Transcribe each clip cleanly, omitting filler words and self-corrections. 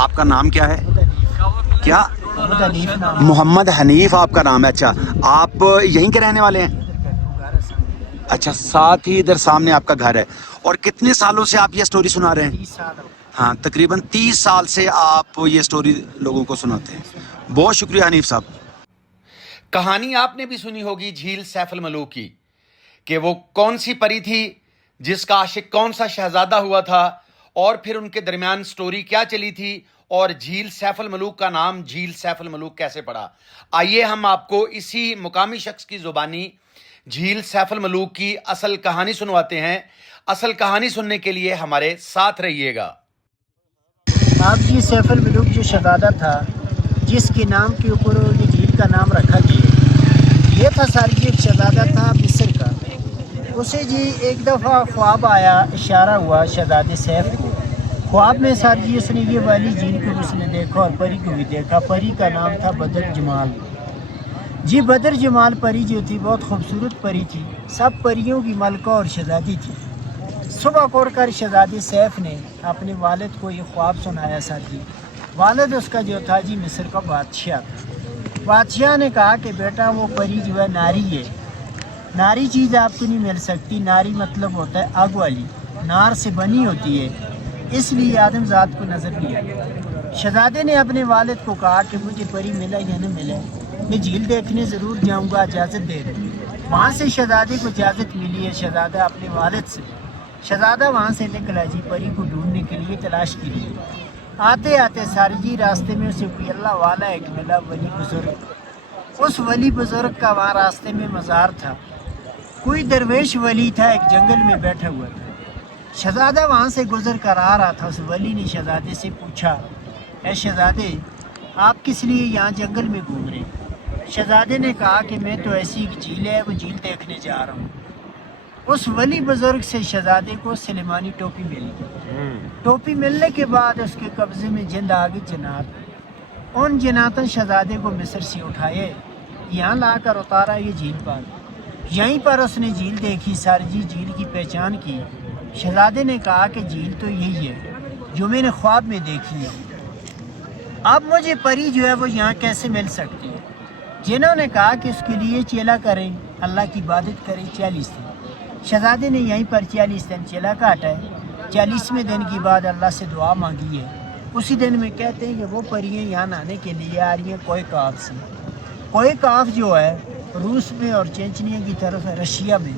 آپ کا نام کیا ہے؟ کیا؟ محمد حنیف نام. محمد حنیف آپ کا نام ہے. اچھا آپ یہیں کے رہنے والے ہیں؟ اچھا ساتھ ہی ادھر سامنے آپ کا گھر ہے. اور کتنے سالوں سے آپ یہ سٹوری سنا رہے ہیں؟ 30 سال ہو. ہاں تقریباً 30 سال سے آپ یہ سٹوری لوگوں کو سناتے ہیں. بہت شکریہ حنیف صاحب. کہانی آپ نے بھی سنی ہوگی جھیل سیف الملوک کی، کہ وہ کون سی پری تھی، جس کا عاشق کون سا شہزادہ ہوا تھا، اور پھر ان کے درمیان سٹوری کیا چلی تھی، اور جھیل سیف الملوک کا نام جھیل سیف الملوک کیسے پڑا. آئیے ہم آپ کو اسی مقامی شخص کی زبانی جھیل سیف الملوک کی اصل کہانی سنواتے ہیں. اصل کہانی سننے کے لیے ہمارے ساتھ رہیے گا. آپ جی سیف الملوک جو شہزادہ تھا، جس کے نام کے اوپر یہ جھیل کا نام رکھا گیا، یہ تھا سر جی ایک شہزادہ تھا مصر کا. اسے جی ایک دفعہ خواب آیا، اشارہ ہوا شہزادے سیف کو. خواب میں سر جی اس نے یہ والی جھیل کو اس نے دیکھا اور پری کو بھی دیکھا. پری کا نام تھا بدر جمال. جی بدر جمال پری جو تھی بہت خوبصورت پری تھی، سب پریوں کی ملکہ اور شہزادی تھی. صبح اٹھ کر شہزادی سیف نے اپنے والد کو یہ خواب سنایا. ساتھی والد اس کا جو تھا جی مصر کا بادشاہ تھا. بادشاہ نے کہا کہ بیٹا وہ پری جو ہے ناری ہے، ناری چیز آپ کو نہیں مل سکتی. ناری مطلب ہوتا ہے آگ والی، نار سے بنی ہوتی ہے، اس لیے آدم ذات کو نظر نہیں آئی. شہزادے نے اپنے والد کو کہا کہ مجھے پری ملا یا نہ ملا، میں جھیل دیکھنے ضرور جاؤں گا، اجازت دے دیں. وہاں سے شہزادے کو اجازت ملی ہے. شہزادہ اپنے والد سے، شہزادہ وہاں سے نکلا جی پری کو ڈھونڈنے کے لیے، تلاش کے لیے. آتے آتے ساری جی راستے میں اسے کوئی اللہ والا ایک ملا، ولی بزرگ. اس ولی بزرگ کا وہاں راستے میں مزار تھا. کوئی درویش ولی تھا، ایک جنگل میں بیٹھا ہوا تھا. شہزادہ وہاں سے گزر کر آ رہا تھا. اس ولی نے شہزادے سے پوچھا، اے شہزادے آپ کس لیے یہاں جنگل میں گھوم رہے ہیں؟ شہزادے نے کہا کہ میں تو ایسی ایک جھیل ہے، وہ جھیل دیکھنے جا رہا ہوں. اس ولی بزرگ سے شہزادے کو سلیمانی ٹوپی مل گئی. ٹوپی ملنے کے بعد اس کے قبضے میں جند آ گئی جنات. ان جناتوں شہزادے کو مصر سے اٹھائے، یہاں لا کر اتارا یہ جھیل پر. یہیں پر اس نے جھیل دیکھی، ساری جی جھیل کی پہچان کی. شہزادے نے کہا کہ جھیل تو یہی ہے جو میں نے خواب میں دیکھی ہے. اب مجھے پری جو ہے وہ یہاں کیسے مل سکتی ہے؟ جنہوں نے کہا کہ اس کے لیے چیلا کریں، اللہ کی عبادت کریں 40 دن. شہزادے نے یہیں پر 40 دن چیلا کاٹا ہے. 40ویں دن کی بعد اللہ سے دعا مانگی ہے. اسی دن میں کہتے ہیں کہ وہ پریاں یہاں نہانے کے لیے آ رہی ہیں کوئی کاف سے. کوئی کاف جو ہے روس میں اور چینچنیا کی طرف ہے، رشیا میں،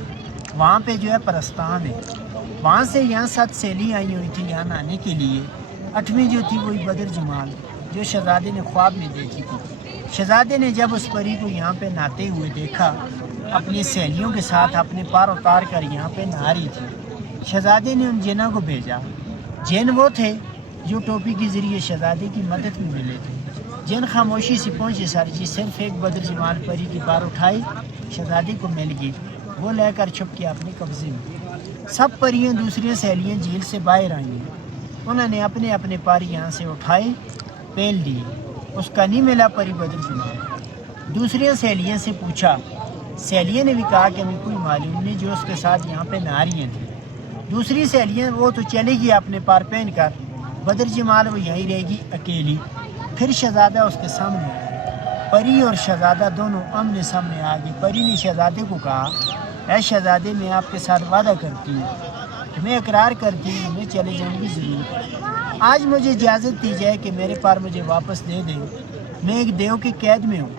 وہاں پہ جو ہے پرستان ہے. وہاں سے یہاں 7 سیلی آئی ہوئی تھی یہاں نہانے کے لیے. 8ویں جو تھی وہی بدر جمال جو شہزادے نے خواب میں دیکھی تھی. شہزادے نے جب اس پری کو یہاں پہ نہاتے ہوئے دیکھا، اپنی سہیلیوں کے ساتھ اپنے پار اتار کر یہاں پہ نہا رہی تھی، شہزادے نے ان جنوں کو بھیجا. جن وہ تھے جو ٹوپی کے ذریعے شہزادے کی مدد میں ملے تھے. جن خاموشی سے پہنچے سر جی، صرف ایک بدر جمال پری کی پار اٹھائی، شہزادے کو مل گئی. وہ لے کر چھپ کے اپنے قبضے میں. سب پریاں دوسری سہیلیاں جھیل سے باہر آئی ہیں. انہوں نے اپنے اپنے پار یہاں سے اٹھائے، پہن لیے. اس کا نہیں ملا پری بدر جمال. دوسری سہیلیاں سے پوچھا، سہیلیاں نے بھی کہا کہ ہمیں کوئی معلوم نہیں جو اس کے ساتھ یہاں پہ نہا رہی تھیں. دوسری سہیلیاں وہ تو چلے گی اپنے پار پہن کر، بدر جمال وہ یہیں رہے گی اکیلی. پھر شہزادہ اس کے سامنے آیا. پری اور شہزادہ دونوں آمنے سامنے آ گئے. پری نے شہزادے کو کہا، اے شہزادے میں آپ کے ساتھ وعدہ کرتی ہوں کہ میں اقرار کرتی ہوں میں چلے جاؤں گی ضرور. آج مجھے اجازت دی جائے کہ میرے پار مجھے واپس دے دیں. میں ایک دیو کی قید میں ہوں.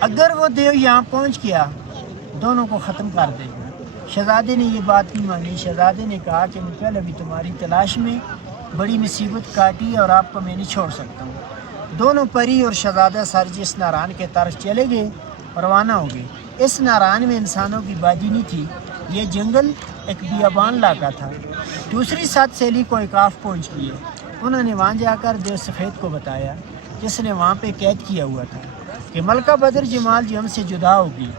اگر وہ دیو یہاں پہنچ گیا دونوں کو ختم کر دے گا. شہزادے نے یہ بات نہیں مانی. شہزادے نے کہا کہ میں پہلے بھی تمہاری تلاش میں بڑی مصیبت کاٹی اور آپ کو میں نہیں چھوڑ سکتا ہوں. دونوں پری اور شہزادہ سر جی اس ناران کے طرف چلے گئے اور روانہ ہو گئے. اس ناران میں انسانوں کی بادی نہیں تھی. یہ جنگل ایک بیابان علاقہ تھا. دوسری 7 سیلی کو ایکاف پہنچ گئی. انہوں نے وہاں جا کر دیو سفید کو بتایا، جس نے وہاں پہ قید کیا ہوا تھا، کہ ملکہ بدر جمال جو ہم سے جدا ہوگی،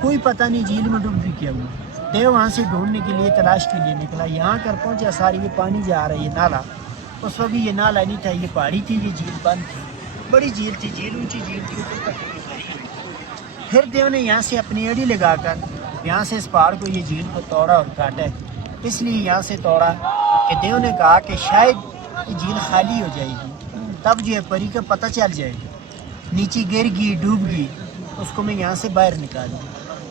کوئی پتہ نہیں جھیل میں ڈوب بھی کیا ہوا. دیو وہاں سے ڈھونڈنے کے لیے تلاش کے لیے نکلا. یہاں کر پہنچا ساری یہ پانی جا رہا ہے، یہ نالا. اس وقت یہ نالا نہیں تھا، یہ پہاڑی تھی، یہ جھیل بند تھی، بڑی جھیل تھی، جھیل اونچی جھیل تھی، اوپر تک یہ بھری ہوئی. پھر دیو نے یہاں سے اپنی ایڑی لگا کر یہاں سے اس پہاڑ کو یہ جھیل کو توڑا اور کاٹا. اس لیے یہاں سے توڑا کہ دیو نے کہا کہ شاید یہ جھیل خالی ہو جائے گی، تب جو ہے پری کا پتہ چل جائے گا، نیچے گر گئی ڈوب گئی، اس کو میں یہاں سے باہر نکالوں۔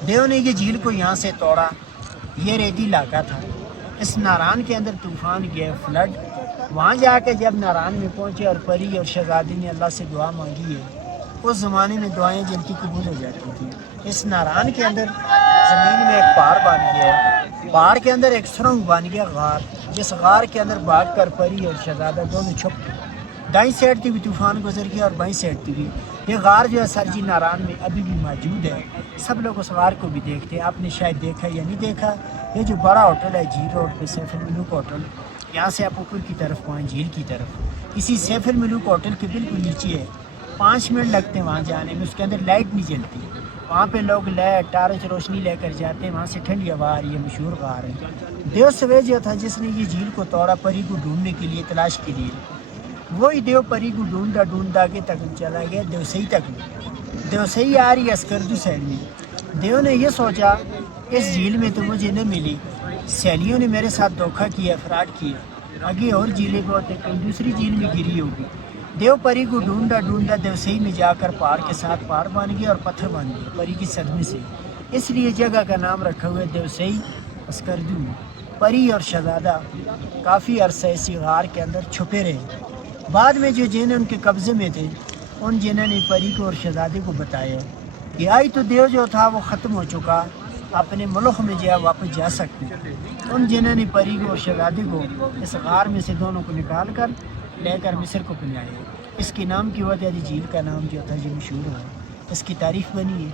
دیو نے یہ جھیل کو یہاں سے توڑا، یہ ریتی علاقہ تھا، اس ناران کے اندر طوفان گیا، فلڈ۔ وہاں جا کے جب ناران میں پہنچے اور پری اور شہزادی نے اللہ سے دعا مانگی ہے، اس زمانے میں دعائیں جلدی قبول ہو جاتی تھیں۔ اس ناران کے اندر زمین میں ایک پہاڑ بن گیا ہے، پہاڑ کے اندر ایک سرنگ بن گیا غار، جس غار کے اندر بھاگ کر پری اور شہزادہ دونوں چھپ گئے۔ دائیں سائڈ سے بھی طوفان گزر گیا اور بائیں سائڈ سے بھی۔ یہ غار جو ہے سرجی ناران میں ابھی بھی موجود ہے، سب لوگ اس غار کو بھی دیکھتے ہیں۔ آپ نے شاید دیکھا یا نہیں دیکھا، یہ جو بڑا ہوٹل ہے جھیل روڈ پہ سیف الملوک ہوٹل، یہاں سے آپ اوپر کی طرف پائیں جھیل کی طرف، اسی سیف الملوک ہوٹل کے بالکل نیچے ہے۔ 5 منٹ لگتے ہیں وہاں جانے میں، اس کے اندر لائٹ نہیں جلتی، وہاں پہ لوگ لائٹ ٹارچ روشنی لے کر جاتے ہیں، وہاں سے ٹھنڈی ہوا آ رہی ہے، مشہور غار ہے۔ دیو سوے جو تھا جس نے یہ جھیل کو توڑا پری کو ڈھونڈنے کے لیے، تلاش کے لیے، وہی دیو پری کو ڈھونڈا ڈھونڈا کے تک چلا گیا دیوسئی تک میں۔ دیوسئی آ رہی ہے اسکردو سائڈ میں۔ دیو نے یہ سوچا اس جھیل میں تو مجھے نہ ملی، سیلیوں نے میرے ساتھ دھوکہ کیا، فراڈ کیا، آگے اور جھیلیں بہت ہیں، کوئی دوسری جھیل میں گری ہوگی۔ دیو پری کو ڈھونڈا ڈھونڈا دیوسئی میں جا کر پہاڑ کے ساتھ پہاڑ بن گیا اور پتھر بن گیا پری کی صدمے سے، اس لیے جگہ کا نام رکھا ہوا ہے دیوسئی اسکردو۔ پری اور شہزادہ کافی عرصہ اسی غار کے اندر چھپے رہے۔ بعد میں جو جن ان کے قبضے میں تھے، ان جنہوں نے پری کو اور شہزادے کو بتایا کہ آئی تو دیو جو تھا وہ ختم ہو چکا، اپنے ملک میں جو ہے واپس جا سکتے ہیں۔ ان جنہوں نے پری کو اور شہزادے کو اس غار میں سے دونوں کو نکال کر لے کر مصر کو پہنچایا۔ اس کے نام کی وجہ جھیل کا نام جو تھا یہ مشہور ہوا، اس کی تعریف بنی ہے۔